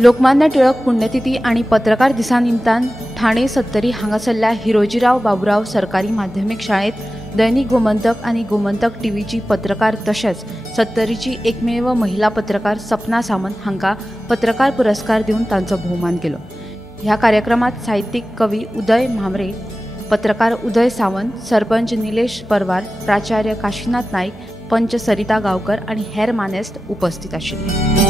लोकमान्य टिळक पुण्यतिथी आणि पत्रकार दिसा निमतान ठाणे सत्तरी हांगासरल्या हिरोजीराव बाबुराव सरकारी माध्यमिक शाळेत दैनिक गोमंतक आणि गोमंतक टीव्हीची पत्रकार तसेच सत्तरीची एकमेव महिला पत्रकार सपना सामंत हांका पत्रकार पुरस्कार देऊन तांचो भोवमान केलो। ह्या कार्यक्रमात साहित्यिक कवी उदय म्हामरे, पत्रकार उदय सावंत, सरपंच निलेश परवार, प्राचार्य काशीनाथ नाईक, पंच सरिता गावकर आणि हेर मानेस्त उपस्थित आशिल्ले।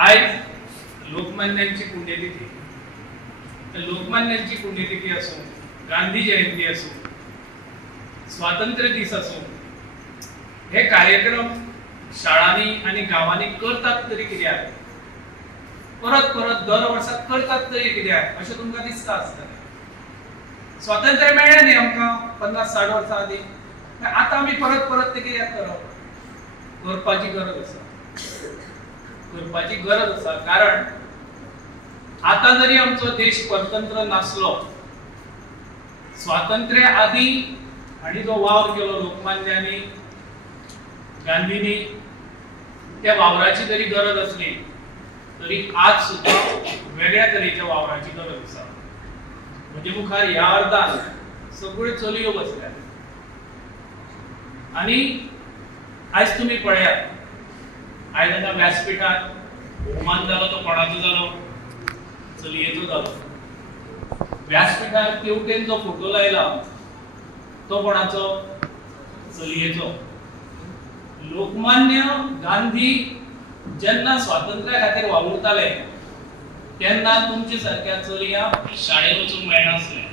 आज लोकमान्यांची पुण्यतिथी, लोकमान्यांची पुण्यतिथी असो, गांधी जयंती असो, स्वातंत्र्य दिस असो, हे कार्यक्रम शाळांनी आणि गावांनी करतात तरी कित्याक, परत परत दर वर्साक करतात तरी कित्याक अशें तुमकां दिसता आसतलें। स्वातंत्र्य मेळ्ळें न्ही आमकां 50-60 वर्सां आदीं, आतां आमी परत परत ते कित्याक करप? करपाची गरज आसा, करपाची गरज आसा। कारण आता जरी आमचो देश परतंत्र नासलो, स्वातंत्र्य आदीं हाणी जो वावर केलो लोकमान्यांनी, गांधींनी, त्या वावराची जरी गरज असली तरी आज सुद्धा वेगळ्या तरेच्या वावराची गरज आसा। म्हणजे मुखार ह्या अर्दान सगळ्यो चलयो बसल्यात आणि आज तुम्ही पळयात, आयज हांगा व्यासपीठार भोवमान जालो तो कोणाचो जालो? चलयेचो जालो। व्यासपीठार तेवटेन जो फोटो लायला तो कोणाचो? चलयेचो। लोकमान्य गांधी जेन्ना स्वातंत्र्या खातीर वावुरताले तेन्ना तुमचे सारक्या चलयांक शाळेत वचूंक मेळनासलें,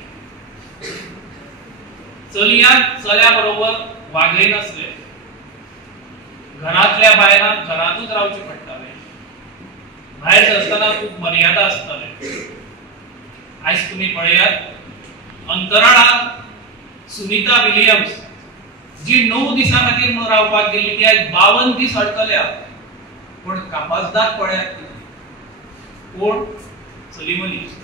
चलयांक चल्या बरोबर वागयनासले, घरातल्या बायलांक घरातूच रावचे पडटाले, भायर सरतना खूब मर्यादा आसताले। आज तुम्ही पळयात अंतराळात सुनीता विलियम्स जी 9 दिसां खातीर म्हणून रावपाक गेल्ली ती आज 52 दीस अडकल्या, पण कापासदार पळयात कोण? चली मनीस।